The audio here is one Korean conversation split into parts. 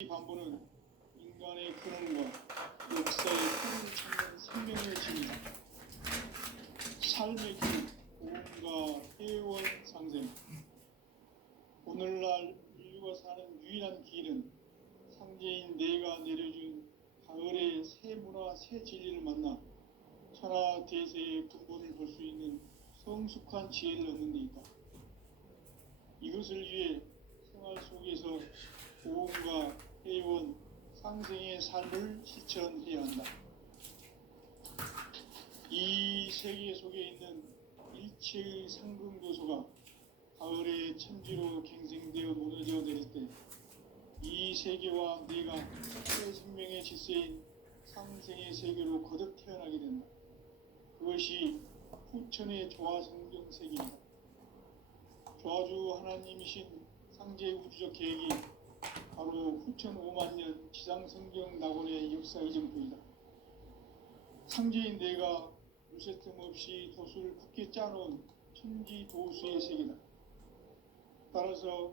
이 반보는 인간의 근원과 역사의 뿌리를 찾는 생명의 진이다. 삶의 길, 고음과 회원 상생. 오늘날 인류가 사는 유일한 길은 상제인 내가 내려준 가을의 새 문화, 새 진리를 만나 천하 대세의 근본을 볼 수 있는 성숙한 지혜를 얻는 데 있다. 이것을 위해 생활 속에서 고음과 회원, 상생의 삶을 실천해야 한다. 이 세계 속에 있는 일체의 상승도소가 가을의 천지로 갱생되어 무너져 내릴 때 이 세계와 내가 새 생명의 질서인 상생의 세계로 거듭 태어나게 된다. 그것이 후천의 조화성경 세계이다. 조화주 하나님이신 상제 우주적 계획이 바로 후천 5만년 지상성경 낙원의 역사 이정표이다. 상제인 내가 무쇠틈 없이 도수를 굳게 짜놓은 천지도수의 세계다. 따라서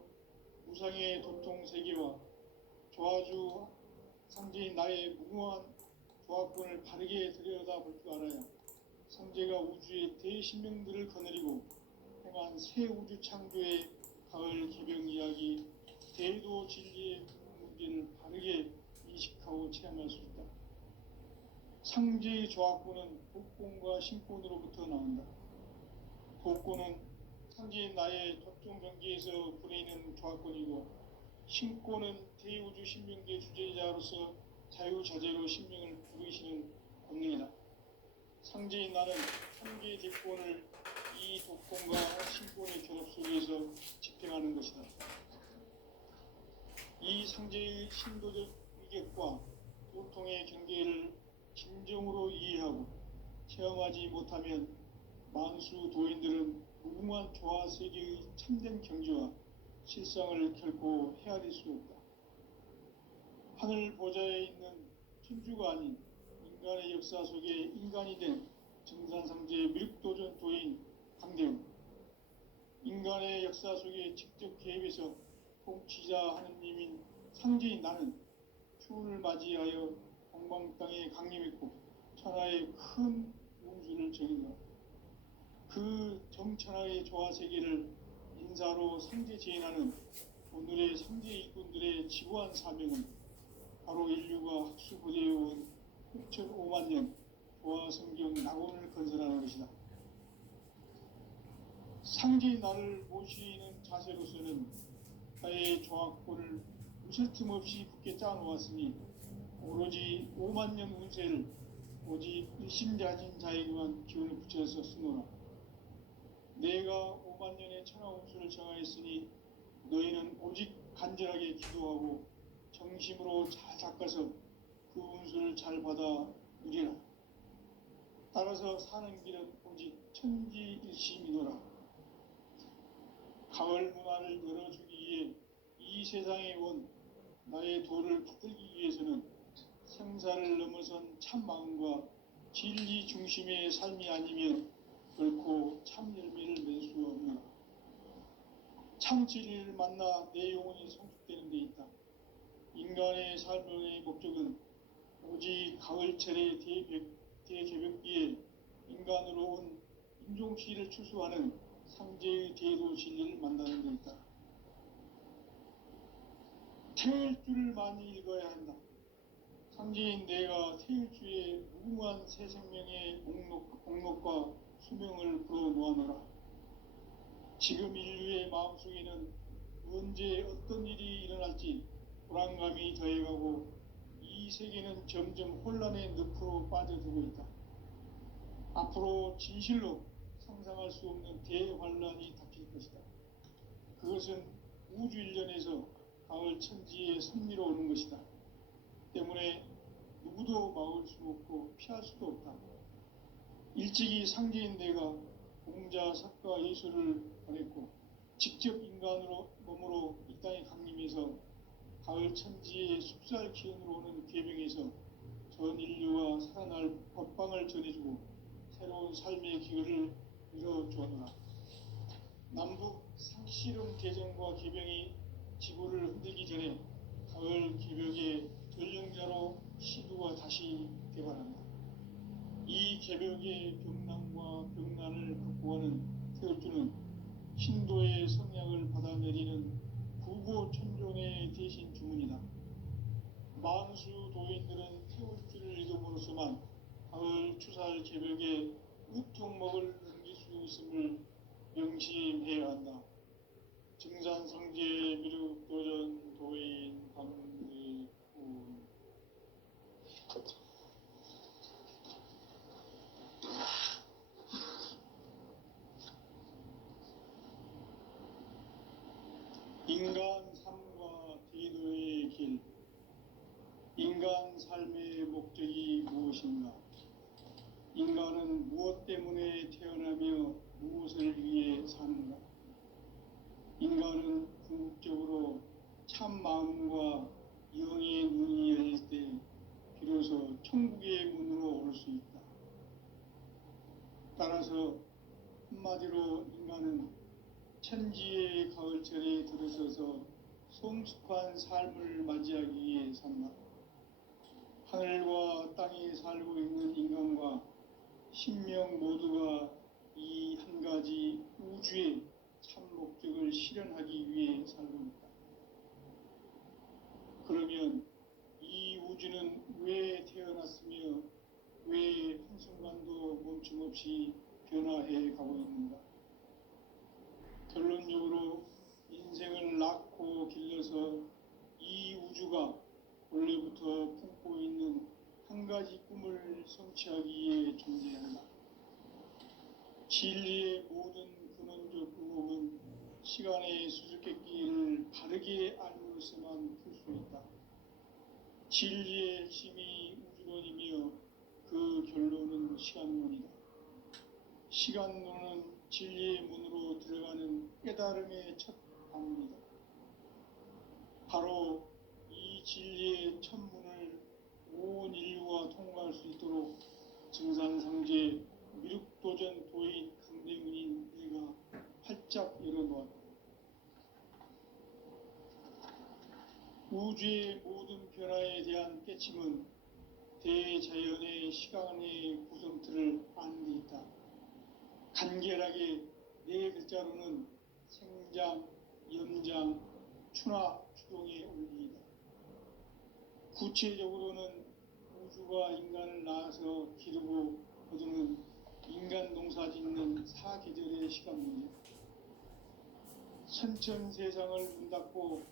무상의 도통 세계와 조화주 상제인 나의 무궁한 조합권을 바르게 들여다볼 줄 알아야 상제가 우주의 대신명들을 거느리고 행한 새 우주 창조의 가을 개병 이야기, 대도 진리의 문제를 바르게 인식하고 체험할 수 있다. 상제의 조합권은 복권과 신권으로부터 나온다. 복권은 상제인 나의 도통 경계에서 부리는 조합권이고, 신권은 대우주 신명계 주제자로서 자유자재로 신명을 부르시는 권능이다. 상제인 나는 상계 대권을 이 독권과 신권의 결합 속에서 집행하는 것이다. 이 상제의 신도적 위격과 도통의 경계를 진정으로 이해하고 체험하지 못하면 만수 도인들은 무궁한 조화 세계의 참된 경지와 실상을 결코 헤아릴 수 없다. 하늘 보좌에 있는 천주가 아닌 인간의 역사 속에 인간이 된 정산상제 미륵도전 도인 강대웅, 인간의 역사 속에 직접 개입해서 통치자 하느님인 상제인 나는 추운을 맞이하여 동방 땅에 강림했고 천하의 큰 운수를 정인다. 그 정천하의 조화 세계를 인사로 상제 제인하는 오늘의 상제 일꾼들의 지구한 사명은 바로 인류가 학수고대해온 6,500,000년 조화 성경 낙원을 건설하는 것이다. 상제인 나를 모시는 자세로서는 나의 조합권을 무쇠 틈 없이 굳게 짜놓았으니 오로지 5만년 운세를 오직 일심자진 자에게만 기운을 붙여서 쓰노라. 내가 5만년의 천하 운수를 정하였으니 너희는 오직 간절하게 기도하고 정심으로 잘 닦아서 그 운수를 잘 받아 누리라. 따라서 사는 길은 오직 천지일심이노라. 가을 문화를 열어주기 위해 이 세상에 온 나의 도를 붙들기 위해서는 생사를 넘어선 참 마음과 진리 중심의 삶이 아니면 결코 참 열매를 맺을 수 없노라. 참 진리를 만나 내 영혼이 성숙되는 데 있다. 인간의 삶의 목적은 오직 가을철의 대개벽기에 인간으로 온 인종시를 추수하는 상제의 대도 진리를 만나는 데 있다. 태일주를 많이 읽어야 한다. 상제인 내가 태일주의 무궁한 새 생명의 목록과 수명을 불어놓아노라. 지금 인류의 마음속에는 언제 어떤 일이 일어날지 불안감이 더해가고 이 세계는 점점 혼란의 늪으로 빠져들고 있다. 앞으로 진실로 상상할 수 없는 대환란이 닥칠 것이다. 그것은 우주 일련에서 가을 천지의 섭리로 오는 것이다. 때문에 누구도 막을 수 없고 피할 수도 없다. 일찍이 상제인 내가 공자, 석가, 예수를 보냈고 직접 인간으로 몸으로 이 땅에 강림해서 가을 천지의 숲살 기운으로 오는 계명에서 전 인류와 살아날 법방을 전해주고 새로운 삶의 기회를 이뤄주었노라. 남북 상씨름 대전과 계병이 지구를 흔들기 전에 가을 개벽의 전령자로 시두가 다시 개발한다. 이 개벽의 병난과 병난을 극복하는 태극주는 신도의 성약을 받아내리는 구고천종의 대신 주문이다. 만수 도인들은 태극주를 읽음으로써만 가을 추살 개벽의 우통목을 넘길 수 있음을 명심해야 한다. 증산상제 미륵도전 도인 강대훈. 인간 삶과 대도의 길. 인간 삶의 목적이 무엇인가? 인간은 무엇 때문에 태어나며 무엇을 위해 사는가? 인간은 궁극적으로 참 마음과 영의 눈이 열릴 때 비로소 천국의 문으로 오를 수 있다. 따라서 한마디로 인간은 천지의 가을철에 들어서서 성숙한 삶을 맞이하기 위해 산다. 하늘과 땅에 살고 있는 인간과 신명 모두가 이 한 가지 우주의 참 목적을 실현하기 위해 살고 있다. 그러면 이 우주는 왜 태어났으며 왜 한순간도 멈춤없이 변화해 가고 있는가? 결론적으로 인생을 낳고 길러서 이 우주가 원래부터 품고 있는 한 가지 꿈을 성취하기 위해 존재한다. 진리의 모든 근원적 의혹은 시간의 수수께끼를 바르게 알므로서만 풀 수 있다. 진리의 핵심이 우주론이며 그 결론은 시간론이다. 시간론은 진리의 문으로 들어가는 깨달음의 첫 방문이다. 바로 이 진리의 첫 문을 온 인류가 통과할 수 있도록 증산상제 미륵도전 도인 강대문인 내가 활짝 열어놓았다. 우주의 모든 변화에 대한 깨침은 대자연의 시간의 구성틀을 아는 데 있다. 간결하게 네 글자로는 생장, 염장, 추나 추동의 원리이다. 구체적으로는 우주가 인간을 낳아서 기르고 거두는 인간 농사 짓는 사계절의 시간 문제. 선천 세상을 문 닫고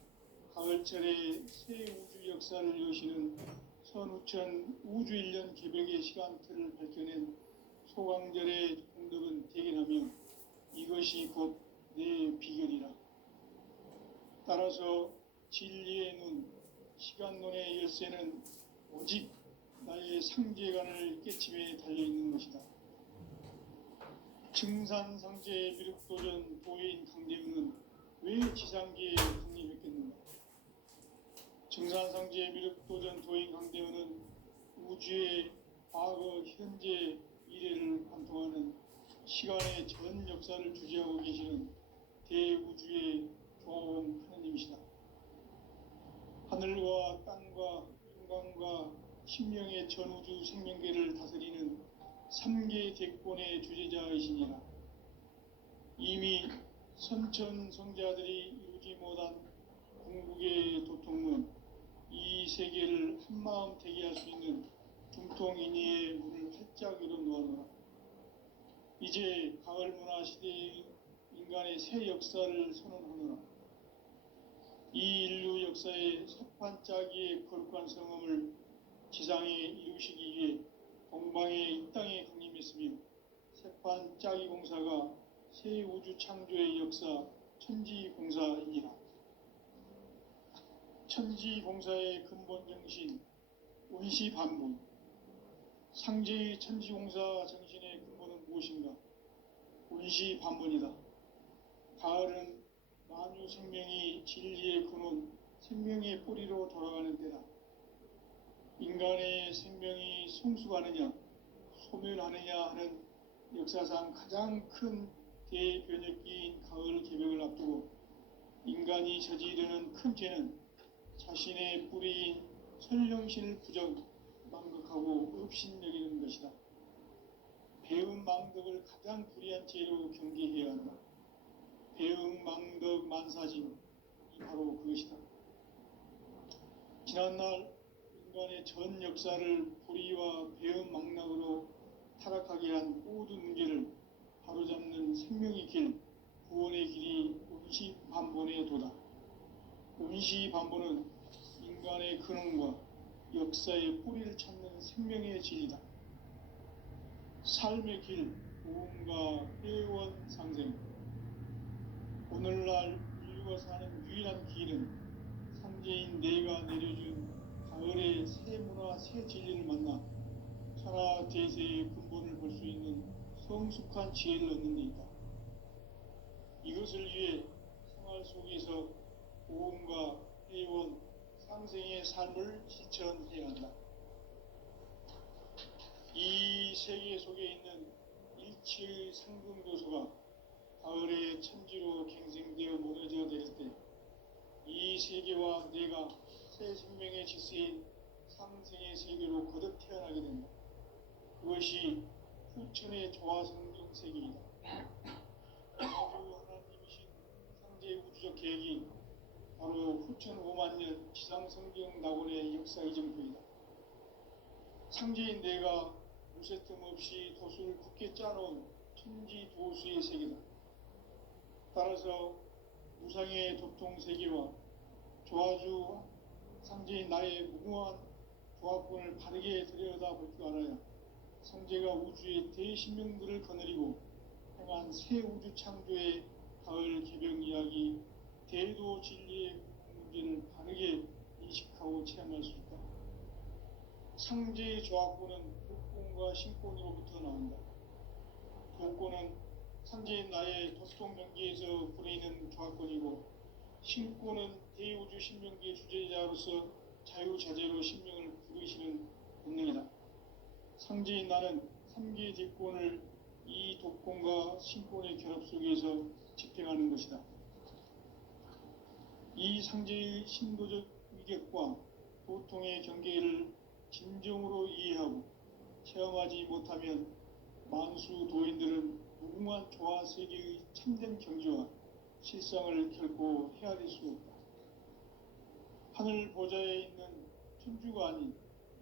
가을철에 새 우주 역사를 여시는 선우천 우주 1년 개벽의 시간틀을 밝혀낸 소강절의 공덕은 대견하며 이것이 곧 내 비결이라. 따라서 진리의 눈, 시간론의 열쇠는 오직 나의 상제관을 깨침에 달려있는 것이다. 증산상제 미륵도전 도인 강대훈은 왜 지상계에 강림했겠는가? 증산상제 미륵도전 도인 강대훈은 우주의 과거, 현재, 미래를 관통하는 시간의 전 역사를 주재하고 계시는 대우주의 조화원 하느님이시다. 하늘과 땅과 인간과 신명의 전우주 생명계를 다스리는 3계 대권의 주제자이시니라. 이미 선천성자들이 이루지 못한 궁극의 도통문, 이 세계를 한마음 되게 할 수 있는 중통인의의 문을 활짝 열어놓아노라. 이제 가을 문화 시대의 인간의 새 역사를 선언하노라. 이 인류 역사의 석판짜기의 거룩한 성음을 지상에 이루시기 위해 동방에 이 땅에 강림했으며 석판짜기 공사가 새 우주 창조의 역사 천지공사이니라. 천지공사의 근본 정신 원시반분. 상제의 천지공사 정신의 근본은 무엇인가? 원시반분이다. 가을은 만유 생명이 진리의 근원, 생명의 뿌리로 돌아가는 때다. 인간의 생명이 성숙하느냐, 소멸하느냐 하는 역사상 가장 큰 대변혁기인 가을 개벽을 앞두고 인간이 저지르는 큰 죄는 자신의 뿌리인 설령신을 망극하고 업신여기는 것이다. 배은망덕을 가장 불의한 죄로 경계해야 한다. 배은망덕 만사진, 바로 그것이다. 지난날 인간의 전 역사를 불의와 배은망덕으로 타락하게 한 모든 문제를 바로잡는 생명의 길, 구원의 길이 운시반본의 도다. 운시반본은 인간의 근원과 역사의 뿌리를 찾는 생명의 진리다. 삶의 길, 구원과 회원 상생. 오늘날 인류가 사는 유일한 길은 상제인 내가 내려준 가을의 새 문화, 새 진리를 만나 천하 대세의 근본을 볼 수 있는 성숙한 지혜를 얻는 데 있다. 이것을 위해 생활 속에서 보험과 회원, 상생의 삶을 실천해야 한다. 이 세계 속에 있는 일치의 상승도수가 가을의 천지로 갱생되어 무너져 내릴 때 이 세계와 내가 새 생명의 질서인 상생의 세계로 거듭 태어나게 된다. 그것이 후천의 조화성경 세계이다. 아주 하나님이신 상제 우주적 계획이 바로 후천 5만 년 지상성경 낙원의 역사 이전부이다. 상제인 내가 무쇠 틈 없이 도수를 굳게 짜놓은 천지 도수의 세계다. 따라서 무상의 도통 세계와 조화주 상제인 나의 무궁한 조합권을 바르게 들여다볼 줄 알아야 상제가 우주의 대신명들을 거느리고 행한 새 우주 창조의 가을 개병 이야기, 대도 진리의 문제를 바르게 인식하고 체험할 수 있다. 상제의 조합권은 독권과 신권으로부터 나온다. 독권은 상제인 나의 도통 명기에서 부리는 조합권이고, 신권은 대우주 신명기의 주제자로서 자유자재로 신명을 부르시는 본능이다. 상제인 나는 3개 뒷권을 이 독권과 신권의 결합 속에서 집행하는 것이다. 이 상제의 신도적 위격과 도통의 경계를 진정으로 이해하고 체험하지 못하면 만수 도인들은 무궁한 조화 세계의 참된 경지와 실상을 결코 헤아릴 수 없다. 하늘 보좌에 있는 천주가 아닌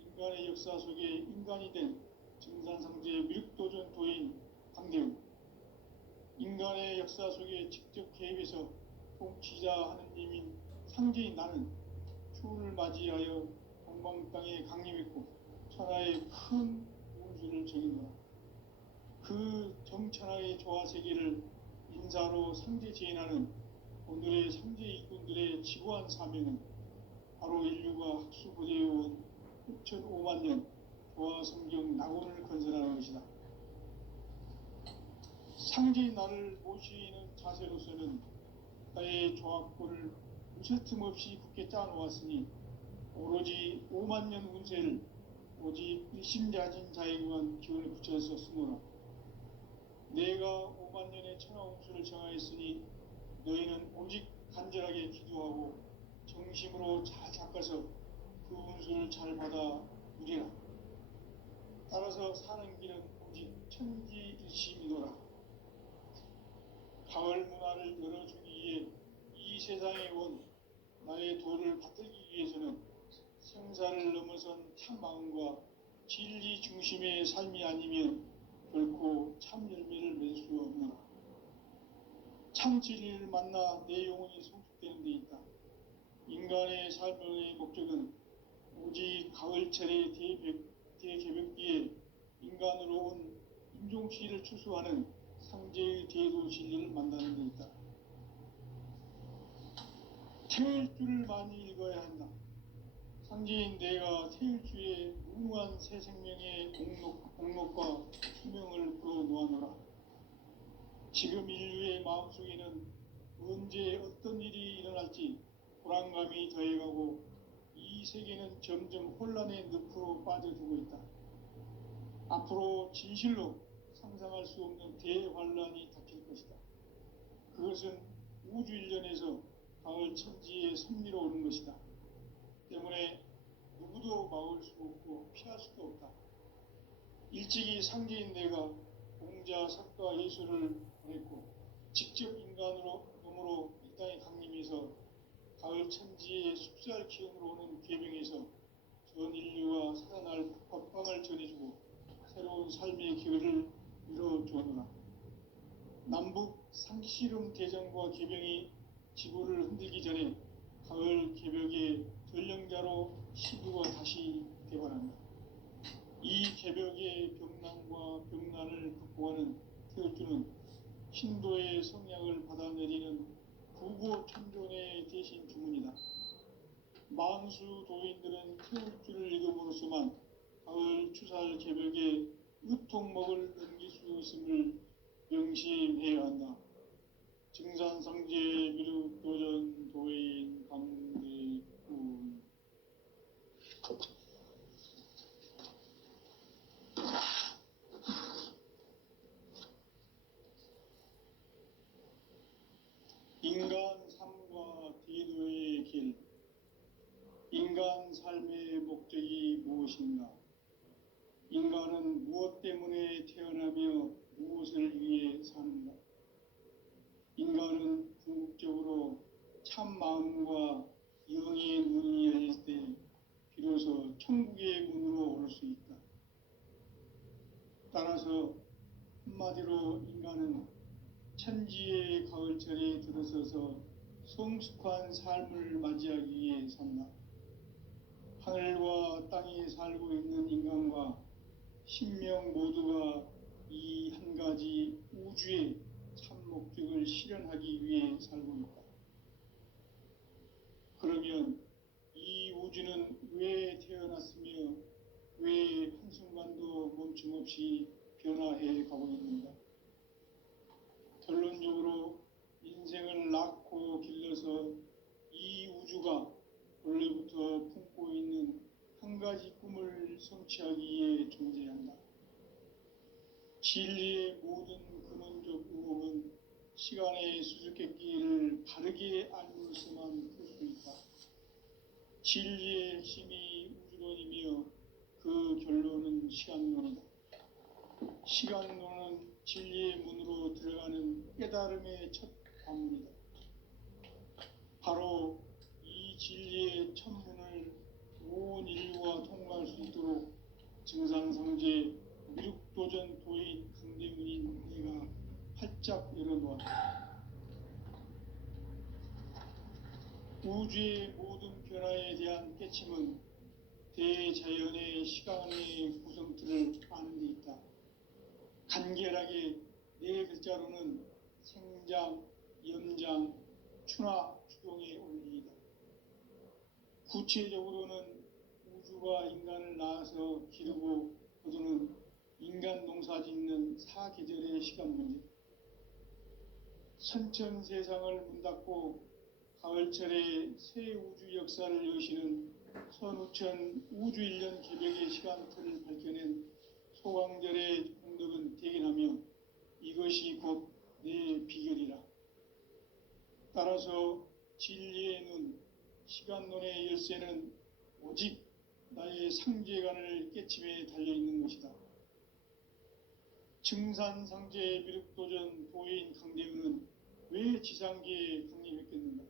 인간의 역사 속에 인간이 된 증산상제의 미륵도전 도인 강대우, 인간의 역사 속에 직접 개입해서 통치자 하느님인 상제인 나는 추운을 맞이하여 동방 땅에 강림했고 천하의 큰 운수를 정인노라. 그 정천하의 조화 세계를 인사로 상제 제인하는 오늘의 상제 일꾼들의 지구한 사명은 바로 인류가 학수고대해온 6,5만 년 조화 성경 낙원을 건설하는 것이다. 상제인 나를 모시는 자세로서는 나의 조합권을 무쇠 틈 없이 굳게 짜놓았으니 오로지 5만 년 운세를 오직 일심자진 자에게만 기운을 붙여서 쓰노라. 내가 5만 년의 천하 운수를 정하였으니 너희는 오직 간절하게 기도하고 정심으로 잘 닦아서 그 운수를 잘 받아 누리라. 따라서 사는 길은 오직 천지일심이노라. 가을 문화를 열어주기 위해 이 세상에 온 나의 도를 받들기 위해서는 생사를 넘어선 참 마음과 진리 중심의 삶이 아니면 결코 참 열매를 맺을 수 없노라. 참 진리를 만나 내 영혼이 성숙되는 데 있다. 인간의 삶의 목적은 오직 가을철의 대개벽기에 인간으로 온 인종시를 추수하는 상제의 대도 진리를 만나는 데 있다. 태일주를 많이 읽어야 한다. 상제인 내가 태일주의 무궁한 새 생명의 공록과 수명을 불어놓아노라. 지금 인류의 마음속에는 언제 어떤 일이 일어날지 불안감이 더해가고 이 세계는 점점 혼란의 늪으로 빠져들고 있다. 앞으로 진실로 상상할 수 없는 대환란이 닥칠 것이다. 그것은 우주 일련에서 가을 천지의 섭리로 오는 것이다. 때문에 누구도 막을 수 없고 피할 수도 없다. 일찍이 상제인 내가 공자, 석가, 예수를 보냈고 직접 인간으로 몸으로 이 땅에 강림해서 가을 천지의 숲살 기운으로 오는 계명에서 전 인류가 살아날 법방을 전해주고 새로운 삶의 기회를 이뤄주었노라. 남북 상씨름 대전과 계명이 지구를 흔들기 전에 가을 개벽의 전령자로 시부가 다시 대관한다. 이 개벽의 병난과 병난을 극복하는 태울주는 신도의 성약을 받아내리는 구고천존의 대신 주문이다. 만수 도인들은 태울주를 읽음으로써만 가을 추살 개벽에 으통먹을 넘길 수 있음을 명심해야 한다. 증산상제 미륵도전 도인 강대군. 인간 삶과 대도의 길. 인간 삶의 목적이 무엇인가? 인간은 무엇 때문에 태어나며 무엇을 위해 사는가? 인간은 궁극적으로 참 마음과 영의 문이 열릴 때 비로소 천국의 문으로 오를 수 있다. 따라서 한마디로 인간은 천지의 가을철에 들어서서 성숙한 삶을 맞이하기 위해 산다. 하늘과 땅에 살고 있는 인간과 신명 모두가 이 한 가지 우주의 참 목적을 실현하기 위해 살고 있다. 그러면 이 우주는 왜 태어났으며 왜 한순간도 멈춤없이 변화해 가고 있는가? 결론적으로 인생을 낳고 길러서 이 우주가 원래부터 품고 있는 한 가지 꿈을 성취하기 위해 존재한다. 진리의 모든 근원적 의혹은 시간의 수수께끼를 바르게 알므로서만 풀 수 있다. 진리의 핵심이 우주론이며 그 결론은 시간론이다. 시간론은 진리의 문으로 들어가는 깨달음의 첫 관문이다. 바로 이 진리의 첫 문을 온 인류가 통과할 수 있도록 증상성제 미륵도전 도인 강대문인 내가 활짝 열어놓았다. 우주의 모든 변화에 대한 깨침은 대자연의 시간의 구성틀을 아는 데 있다. 간결하게 네 글자로는 생장, 연장, 추나 추동의 원리이다. 구체적으로는 우주가 인간을 낳아서 기르고 거두는 인간 농사 짓는 사계절의 시간 문제. 선천 세상을 문 닫고 가을철에 새 우주 역사를 여시는 선우천 우주 1년 개벽의 시간틀을 밝혀낸 소강절의 공덕은 대견하며 이것이 곧 내 비결이라. 따라서 진리의 눈, 시간론의 열쇠는 오직 나의 상제관을 깨침에 달려있는 것이다. 증산상제 미륵도전 도인 강대우는 왜 지상계에 강림했겠는가?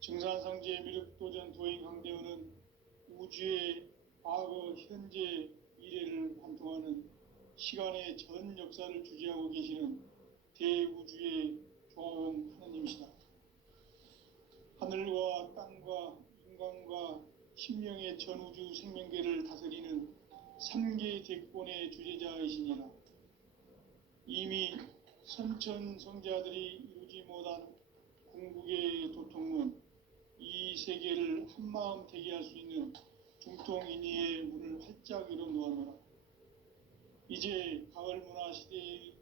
증산상제 미륵도전 도인 강대우는 우주의 과거, 현재, 미래를 관통하는 시간의 전 역사를 주재하고 계시는 대우주의 조화원 하느님이시다. 하늘과 땅과 인간과 신명의 전우주 생명계를 다스리는 3개 대권의 주재자이시니라. 이미 선천성자들이 이루지 못한 궁극의 도통은 이 세계를 한마음 되게 할 수 있는 중통인의의 문을 활짝 열어놓아노라. 이제 가을 문화 시대의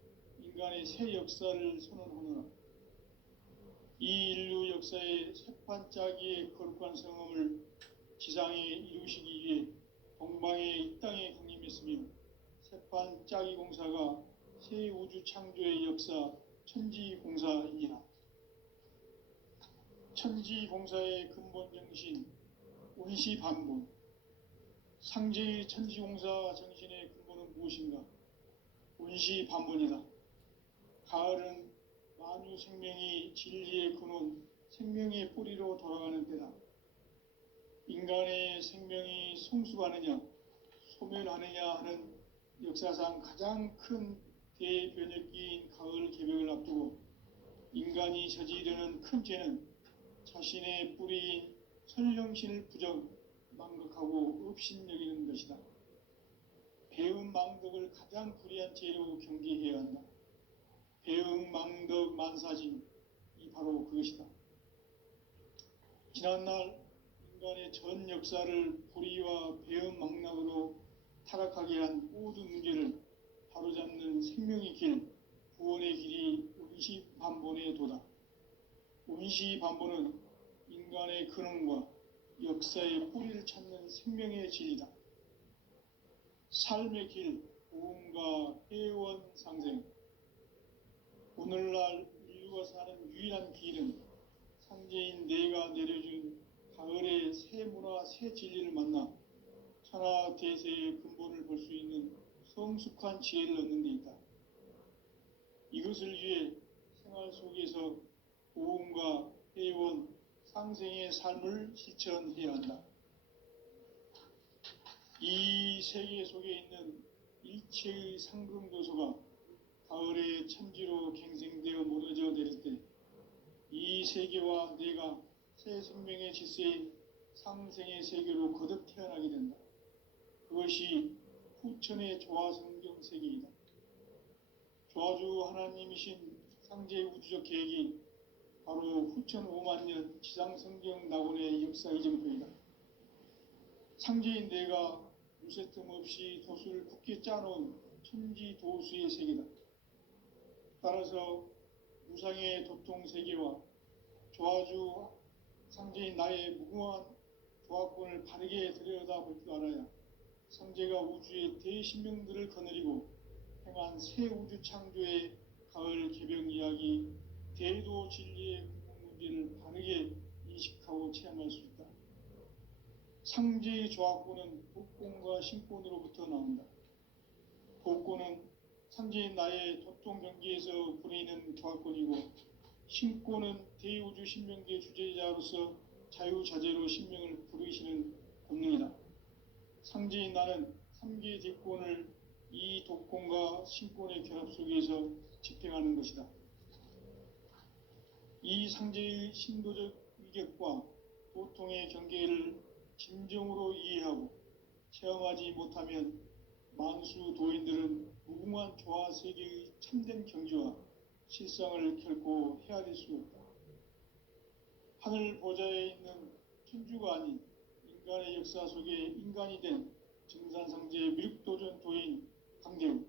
인간의 새 역사를 선언하노라. 이 인류 역사의 새판짜기의 거룩한 성험을 지상에 이루시기 위해 동방의 이 땅에 강림했으며 새판짜기 공사가 새 우주 창조의 역사 천지공사이니라. 천지공사의 근본 정신, 온시반본. 상제의 천지공사 정신의 근본은 무엇인가? 온시반본이다. 가을은 만유 생명이 진리의 근원, 생명의 뿌리로 돌아가는 때다. 인간의 생명이 성숙하느냐, 소멸하느냐 하는 역사상 가장 큰 대변혁기인 가을 개벽을 앞두고 인간이 저지르는 큰 죄는 자신의 뿌리인 선령신을 부정, 망극하고 업신여기는 것이다. 배음 망덕을 가장 불의한 죄로 경계해야 한다. 배음 망덕 만사징이 바로 그것이다. 지난날 인간의 전 역사를 불의와 배음 망락으로 타락하게 한 모든 문제를 바로잡는 생명의 길, 구원의 길이 온시반본의 도다. 온시반본은 인간의 근원과 역사의 뿌리를 찾는 생명의 진리다. 삶의 길, 보험과 회원 상생. 오늘날 인류가 사는 유일한 길은 상제인 내가 내려준 가을의 새 문화, 새 진리를 만나 천하 대세의 근본을 볼 수 있는 성숙한 지혜를 얻는 데 있다. 이것을 위해 생활 속에서 보험과 회원, 상생의 삶을 실천해야 한다. 이 세계 속에 있는 일체의 상금도서가 가을의 천지로 갱생되어 무너져 내릴 때 이 세계와 내가 새 생명의 질서인 상생의 세계로 거듭 태어나게 된다. 그것이 후천의 조화성경 세계이다. 조화주 하나님이신 상제의 우주적 계획이 바로 후천 5만년 지상성경 낙원의 역사 이정표이다. 상제인 내가 무쇠틈 없이 도수를 굳게 짜놓은 천지도수의 세계다. 따라서 무상의 도통 세계와 조화주 상제인 나의 무궁한 조화권을 바르게 들여다볼 줄 알아야 상제가 우주의 대신명들을 거느리고 행한 새 우주 창조의 가을 개벽 이야기, 대도 진리의 근본 문제를 바르게 인식하고 체험할 수 있다. 상제의 조화권은 복권과 신권으로부터 나온다. 복권은 상제인 나의 도통 경계에서 부리는 조화권이고, 신권은 대우주 신명계 주제자로서 자유자재로 신명을 부르시는 본능이다. 상제인 나는 3개 대권을 이 독권과 신권의 결합 속에서 집행하는 것이다. 이 상제의 신도적 위격과 도통의 경계를 진정으로 이해하고 체험하지 못하면 만수 도인들은 무궁한 조화 세계의 참된 경지와 실상을 결코 헤아릴 수 없다. 하늘 보좌에 있는 천주가 아닌 인간의 역사 속에 인간이 된 증산상제의 미륵도전 도인 강대우,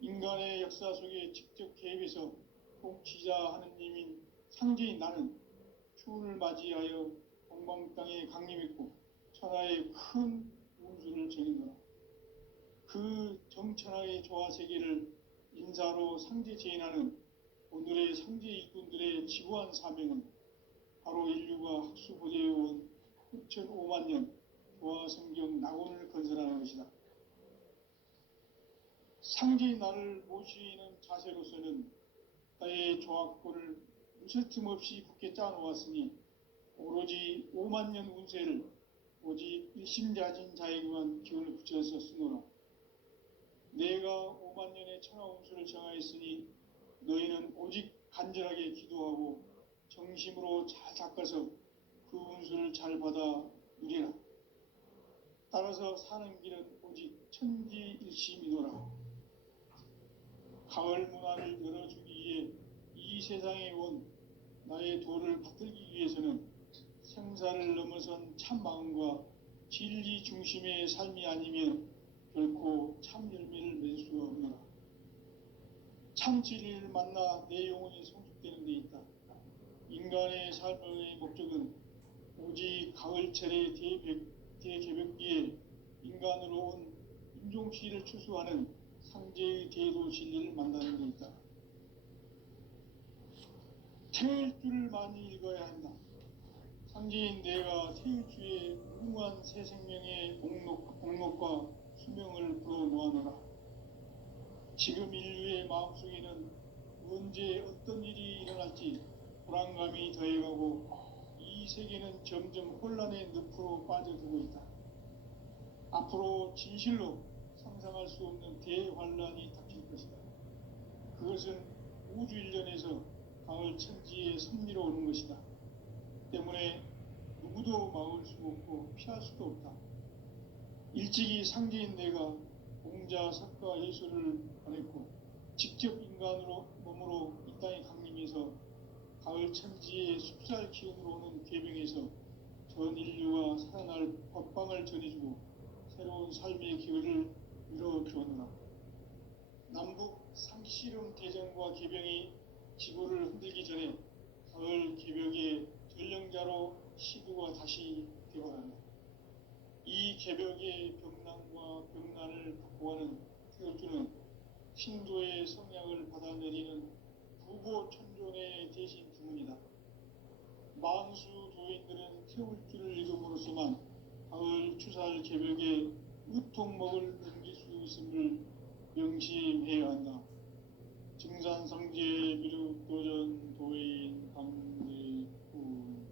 인간의 역사 속에 직접 개입해서 통치자 하느님인 상제인 나는 추운을 맞이하여 동방 땅에 강림했고 천하의 큰 운수를 정인노라. 그 정천하의 조화 세계를 인사로 상제 제인하는 오늘의 상제 일꾼들의 지구한 사명은 바로 인류가 학수고대해온 후천 5만년 조화성경 낙원을 건설하는 것이다. 상제인 나를 모시는 자세로서는 나의 조화권을 무쇠틈 없이 굳게 짜놓았으니 오로지 5만년 운세를 오직 일심자진 자에게만 기운을 붙여서 쓰노라. 내가 5만년의 천하 운수를 정하였으니 너희는 오직 간절하게 기도하고 정심으로 잘 닦아서 그 운수를 잘 받아 누리라. 따라서 사는 길은 오직 천지일심이노라. 가을 문화를 열어주기 위해 이 세상에 온 나의 도를 받들기 위해서는 생사를 넘어선 참 마음과 진리 중심의 삶이 아니면 결코 참 열매를 맺을 수 없노라. 참 진리를 만나 내 영혼이 성숙되는 데 있다. 인간의 삶의 목적은 오직 가을철의 대개벽기에 인간으로 온 인종시를 추수하는 상제의 대도 진리를 만나는 데 있다. 태일주를 많이 읽어야 한다. 상제인 내가 태유주의 무궁한 새 생명의 복록과 수명을 불어놓아노라. 지금 인류의 마음속에는 언제 어떤 일이 일어날지 불안감이 더해가고 이 세계는 점점 혼란의 늪으로 빠져들고 있다. 앞으로 진실로 상상할 수 없는 대환란이 닥칠 것이다. 그것은 우주 일련에서 가을 천지의 섭리로 오는 것이다. 때문에 누구도 막을 수 없고 피할 수도 없다. 일찍이 상제인 내가 공자, 석가, 예수를 보냈고 직접 인간으로 몸으로 이 땅에 강림해서 가을 천지의 숲살 기운으로 오는 계명에서 전 인류가 살아날 법방을 전해주고 새로운 삶의 기회를 이뤄주었노라. 남북 상씨름 대전과 계병이 지구를 흔들기 전에 가을 개벽의 전령자로 시구가 다시 되어간다. 이 개벽의 병난과 병난을 극복하는 태극주는 신도의 성약을 받아내리는 부보 천존의 대신 주문이다. 만수 도인들은 태울주를 읽음으로써만 가을 추살 개벽의 우통목을 넘길 수 있음을 명심해야 한다. 증산상제 미륵도전 도인 강대군.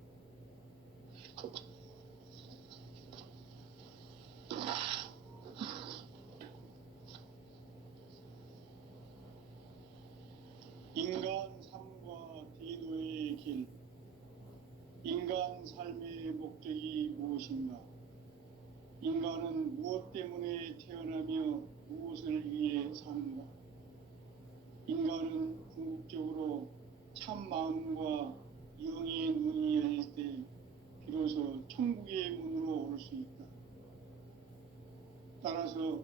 인간 삶과 대도의 길. 인간 삶의 목적이 무엇인가? 인간은 무엇 때문에 태어나며 무엇을 위해 사는가? 인간은 궁극적으로 참 마음과 영의 눈이 열릴 때 비로소 천국의 문으로 올 수 있다. 따라서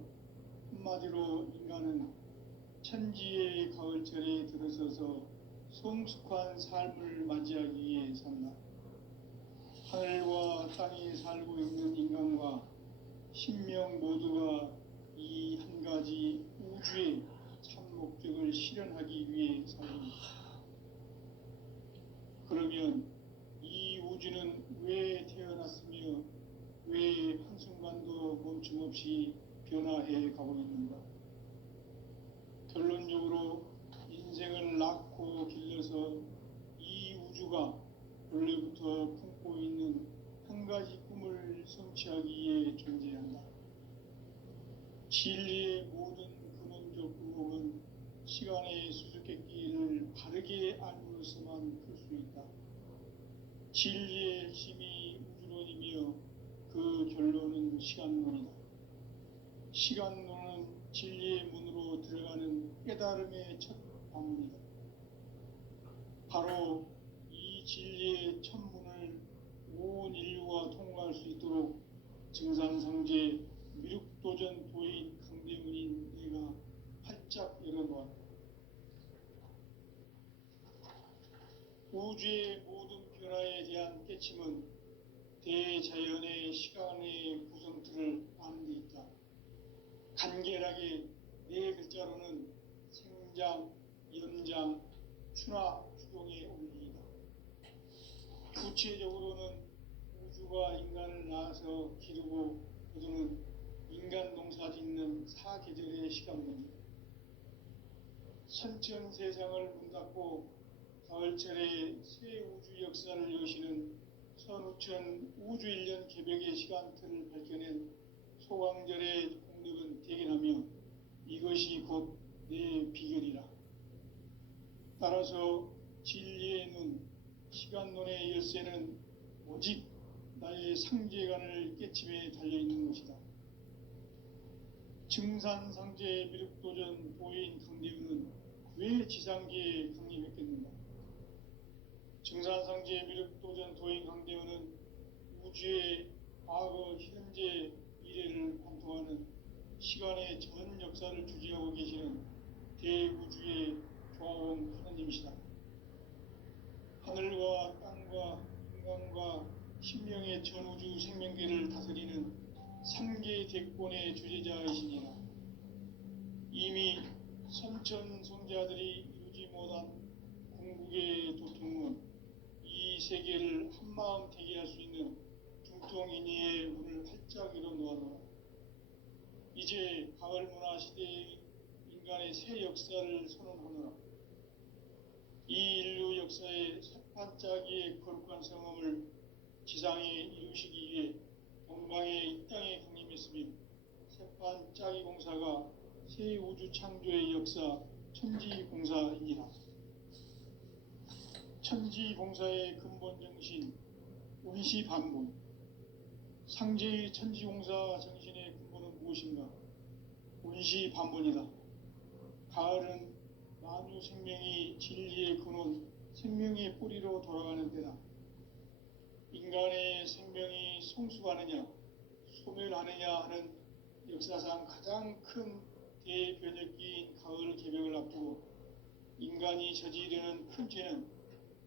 한마디로 인간은 천지의 가을철에 들어서서 성숙한 삶을 맞이하기 위해 산다. 하늘과 땅에 살고 있는 인간과 신명 모두가 이 한 가지 우주의 참 목적을 실현하기 위해 살고 있다. 그러면 이 우주는 왜 태어났으며 왜 한순간도 멈춤없이 변화해 가고 있는가? 결론적으로 인생을 낳고 길러서 이 우주가 원래부터 품고 있는 한 가지 꿈을 성취하기 위해 존재한다. 진리의 모든 근원적 의혹은 시간의 수수께끼를 바르게 알므로서만 풀 수 있다. 진리의 핵심이 우주론이며 그 결론은 시간론이다. 시간론은 진리의 문으로 들어가는 깨달음의 첫 방문이다. 바로 이 진리의 첫 문을 온 인류가 통과할 수 있도록 증산상제 미륵도전 도인 강대문인 내가 활짝 열어놓았다. 우주의 모든 변화에 대한 깨침은 대자연의 시간의 구성틀을 아는 데 있다. 간결하게 네 글자로는 생장, 연장, 추나 추동의 원리이다. 구체적으로는 우주가 인간을 낳아서 기르고 거두는 인간 농사 짓는 사계절의 시간론이다. 선천 세상을 문 닫고 가을철에 새 우주 역사를 여시는 선우천 우주일년 개벽의 시간틀을 밝혀낸 소강절의 공덕은 대견하며 이것이 곧 내 비결이라. 따라서 진리의 눈, 시간론의 열쇠는 오직 나의 상제관을 깨침에 달려있는 것이다. 증산상제 미륵도전 도인 강대우는 왜 지상계에 강림했겠는가? 증산상제 미륵도전 도인 강대우는 우주의 과거, 현재, 미래를 관통하는 시간의 전 역사를 주재하고 계시는 대우주의 조화원 하나님이시다. 하늘과 땅과 인간과 신명의 전우주 생명계를 다스리는 삼계 대권의 주재자이시니라. 이미 선천 성자들이 이루지 못한 궁극의 도통은 이 세계를 한마음 되게 할 수 있는 중통인의의 문을 활짝 열어 놓아라. 이제 가을 문화 시대의 인간의 새 역사를 선언하노라. 이 인류 역사의 새반짝이의 거룩한 성험을 지상에 이루시기 위해 동방의 이 땅에 강림했으며 새반짝이 공사가 새 우주 창조의 역사 천지공사이니라. 천지공사의 근본 정신 운시반본. 상제의 천지공사 정신의 근본은 무엇인가? 운시반본이다. 가을은 만유 생명이 진리의 근원, 생명의 뿌리로 돌아가는 때다. 인간의 생명이 성숙하느냐, 소멸하느냐 하는 역사상 가장 큰 대변혁기인 가을 개벽을 앞두고 인간이 저지르는 큰 죄는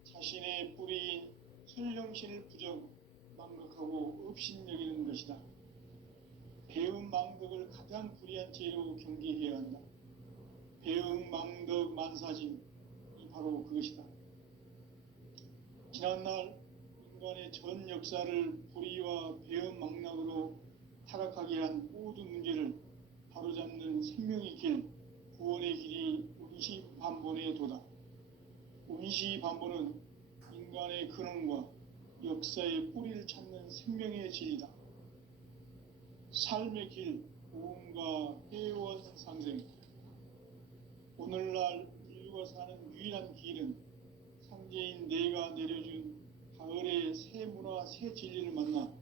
자신의 뿌리인 설령신을 부정, 망각하고 업신여기는 것이다. 배음 망덕을 가장 불의한 죄로 경계해야 한다. 배음 망덕 만사진이 바로 그것이다. 지난날 인간의 전 역사를 불의와 배음 망락으로 타락하게 한 모든 문제를 바로잡는 생명의 길, 구원의 길이 운시반본의 도다. 운시반본은 인간의 근원과 역사의 뿌리를 찾는 생명의 진리다. 삶의 길, 보험과 회원 상생. 오늘날 인류가 사는 유일한 길은 상제인 내가 내려준 가을의 새 문화, 새 진리를 만나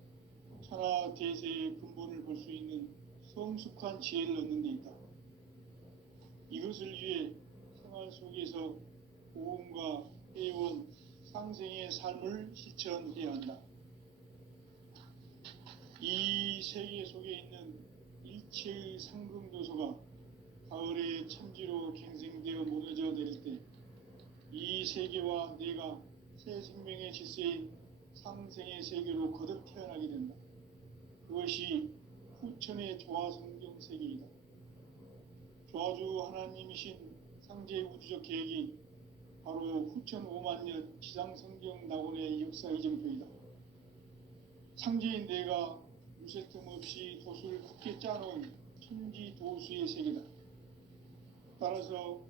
천하 대세의 근본을 볼 수 있는 성숙한 지혜를 얻는 데 있다. 이것을 위해 생활 속에서 보험과 회원, 상생의 삶을 실천해야 한다. 이 세계 속에 있는 일체의 상금도소가 가을의 천지로 갱생되어 무너져 내릴 때 이 세계와 내가 새 생명의 질서인 상생의 세계로 거듭 태어나게 된다. 그것이 후천의 조화성경 세계이다. 조화주 하나님이신 상제의 우주적 계획이 바로 후천 5만 년 지상성경 낙원의 역사 이정표이다. 상제인 내가 무쇠 틈 없이 도수를 굳게 짜놓은 천지 도수의 세계다. 따라서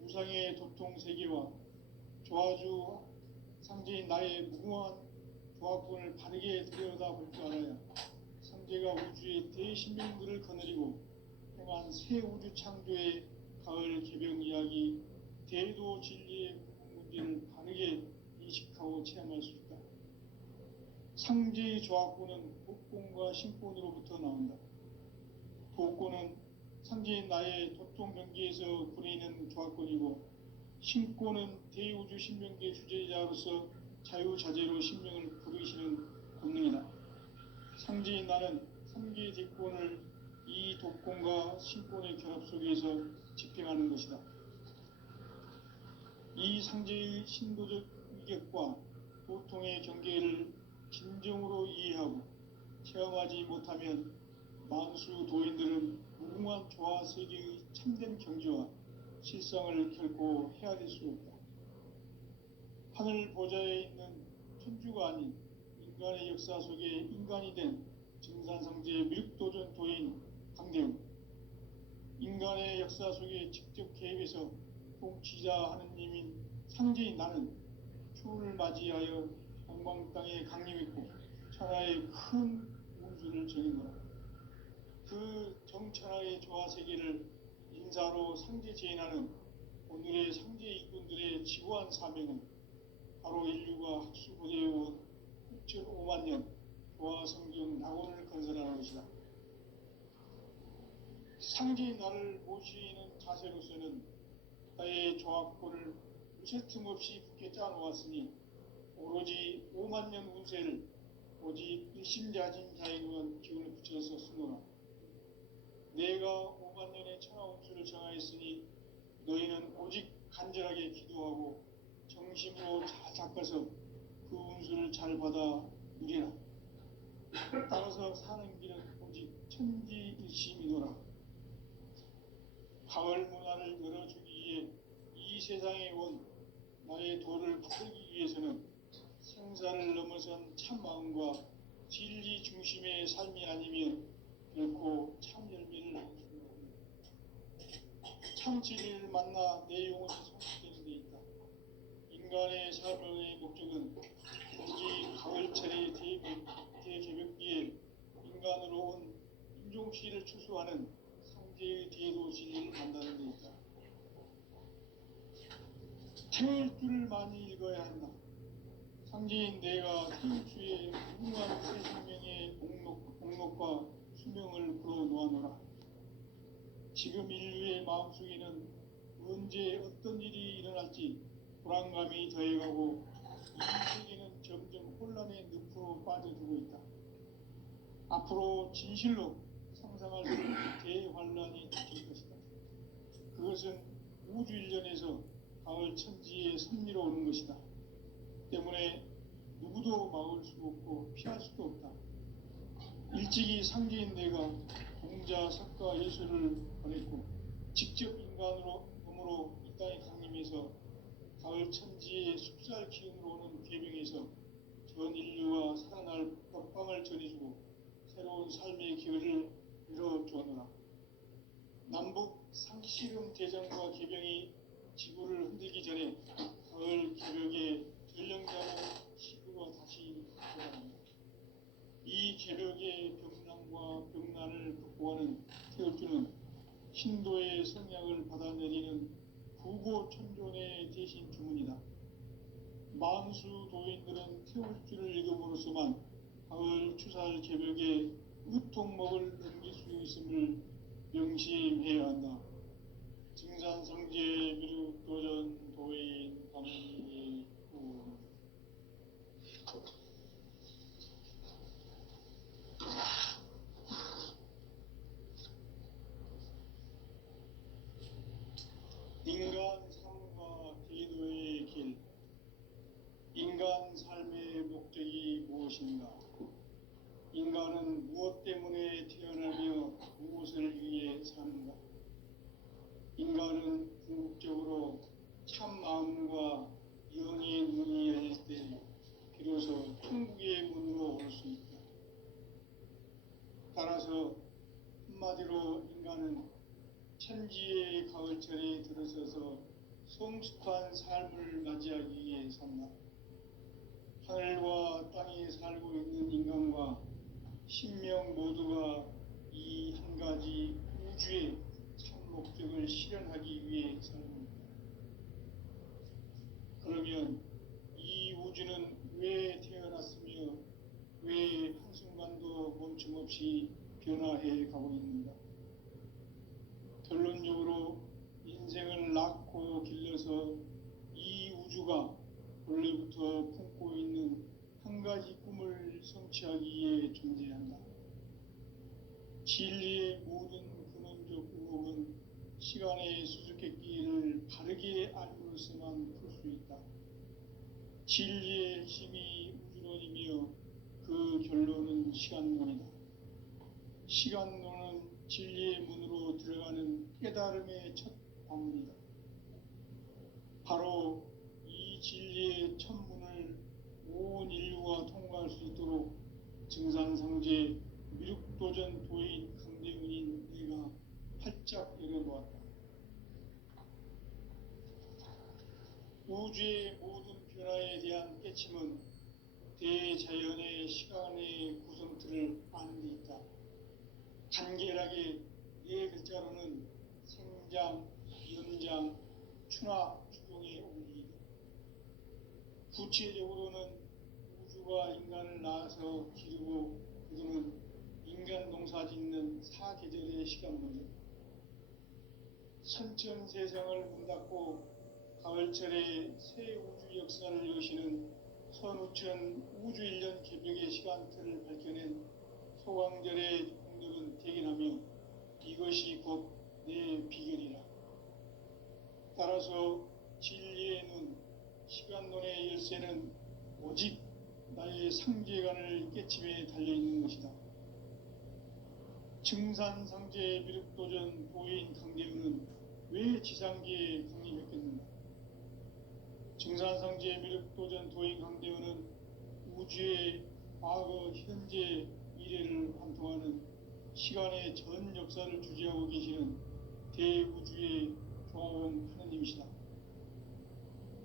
무상의 도통 세계와 조화주 상제인 나의 무궁한 조화권을 바르게 들여다볼 줄 알아야 상제가 우주의 대신명들을 거느리고 행한 새 우주 창조의 가을 개벽 이야기, 대도 진리의 문제를 바르게 인식하고 체험할 수 있다. 상제의 조화권은 복권과 신권으로부터 나온다. 복권은 상제인 나의 도통 경계에서 부리는 조화권이고, 신권은 대우주 신명계 주제자로서 자유자재로 신명을 부르시는 권능이다. 상제인 나는 3개의 대권을 이 독권과 신권의 결합 속에서 집행하는 것이다. 이 상제의 신도적 위격과 도통의 경계를 진정으로 이해하고 체험하지 못하면 만수 도인들은 무궁한 조화 세계의 참된 경지와 실상을 결코 헤아릴 수 없다. 하늘 보좌에 있는 천주가 아닌 인간의 역사 속에 인간이 된 증산상제의 밀도전 도인 강대웅, 인간의 역사 속에 직접 개입해서 통치자 하느님인 상제인 나는 추운을 맞이하여 동방 땅에 강림했고 천하의 큰 운수를 정인 거라. 그 정천하의 조화 세계를 인사로 상제 재인하는 오늘의 상제 일꾼들의 지고한 사명은 바로 인류가 학수고대해온 6.5만 년 조화 성경 낙원을 건설하는 것이다. 상제인 나를 모시는 자세로서는 나의 조합권을 무쇠 틈 없이 굳게 짜놓았으니 오로지 5만 년 운세를 오직 일심자진 자에게만 기운을 붙여서 쓰노라. 내가 5만 년의 천하 운수를 정하였으니 너희는 오직 간절하게 기도하고 정심으로 잘 닦아서 그 운수를 잘 받아 누리라. 따라서 사는 길은 오직 천지일심이노라. 가을 문화를 열어주기 위해 이 세상에 온 나의 도를 붙들기 위해서는 생사를 넘어선 참마음과 진리 중심의 삶이 아니면 결코 참 열매를 알 수가 없다. 참 진리를 만나 내 영혼이 성숙되는 데 있다. 인간의 삶의 목적은 오직 가을철의 대개벽기에 인간으로 온 인종시를 추수하는 상제의 뒤에도 진리를 만나는 데 있다. 태울주를 많이 읽어야 한다. 상제인 내가 태울주의 무궁한 새 생명의 목록과 수명을 풀어놓아노라. 지금 인류의 마음속에는 언제 어떤 일이 일어날지 불안감이 더해가고 이 세계는 점점 혼란의 늪으로 빠져들고 있다. 앞으로 진실로 상상할 수 없는 대환란이 닥칠 것이다. 그것은 우주 일련에서 가을 천지의 섭리로 오는 것이다. 때문에 누구도 막을 수 없고 피할 수도 없다. 일찍이 상제인 내가 동자, 석가, 예수를 보냈고 직접 인간으로 몸으로 이 땅에 강림해서 가을 천지의 숲살 기운으로 오는 계명에서 전 인류와 살아날 법방을 전해주고 새로운 삶의 기회를 열어주었노라. 남북 상씨름 대전과 개병이 지구를 흔들기 전에 가을 개벽의 전령자로 지구가 다시 돌아갑니다. 이 개벽의 병난과 병난을 극복하는 태울주는 신도의 성약을 받아내리는 부고천존의 대신 주문이다. 만수 도인들은 태울주를 읽음으로써만 가을 추살 개벽의 우통목을 넘길 수 있음을 명심해야 한다. 증산성제 미륵도전 도인 감리 인간 삶과 기도의 길. 인간 삶의 목적이 무엇인가? 인간은 무엇 때문에 태어나며 무엇을 위해 사는가? 인간은 궁극적으로 참 마음과 영의 문이 열릴 때 비로소 천국의 문으로 올 수 있다. 따라서 한마디로 인간은 천지의 가을철에 들어서서 성숙한 삶을 맞이하기 위해 산다. 하늘과 땅에 살고 있는 인간과 신명 모두가 이 한 가지 우주의 참 목적을 실현하기 위해 살고 있다. 그러면 이 우주는 왜 태어났으며 왜 한순간도 멈춤없이 변화해 가고 있는가? 결론적으로 인생을 낳고 길러서 이 우주가 원래부터 품고 있는 한 가지 꿈을 성취하기 위해 존재한다. 진리의 모든 근원적 의혹은 시간의 수수께끼를 바르게 알므로서만 풀 수 있다. 진리의 핵심이 우주론이며 그 결론은 시간론이다. 시간론은 진리의 문으로 들어가는 깨달음의 첫 방문이다. 바로 이 진리의 첫 문을 온 인류가 통과할 수 있도록 증산성제 미륵도전 도인 강대문인 내가 활짝 열어놓았다. 우주의 모든 변화에 대한 깨침은 대자연의 시간의 구성틀을 아는 데 있다. 간결하게 네 글자로는 생장, 연장, 추나 추동의 원리이다. 구체적으로는 우주가 인간을 낳아서 기르고 그들은 인간 농사 짓는 사계절의 시간론이다. 선천세상을 문 닫고 가을철에 새 우주 역사를 여시는 선우천 우주일년 개벽의 시간틀을 밝혀낸 소강절의 공덕은 대견하며 이것이 곧 내 비결이라. 따라서 진리의 눈, 시간론의 열쇠는 오직 나의 상제관을 깨침에 달려있는 것이다. 증산상제 미륵도전 도인 강대우는 왜 지상계에 강림했겠는가? 증산상제 미륵도전 도인 강대우는 우주의 과거, 현재, 미래를 관통하는 시간의 전 역사를 주재하고 계시는 대우주의 종합원 하느님이시다.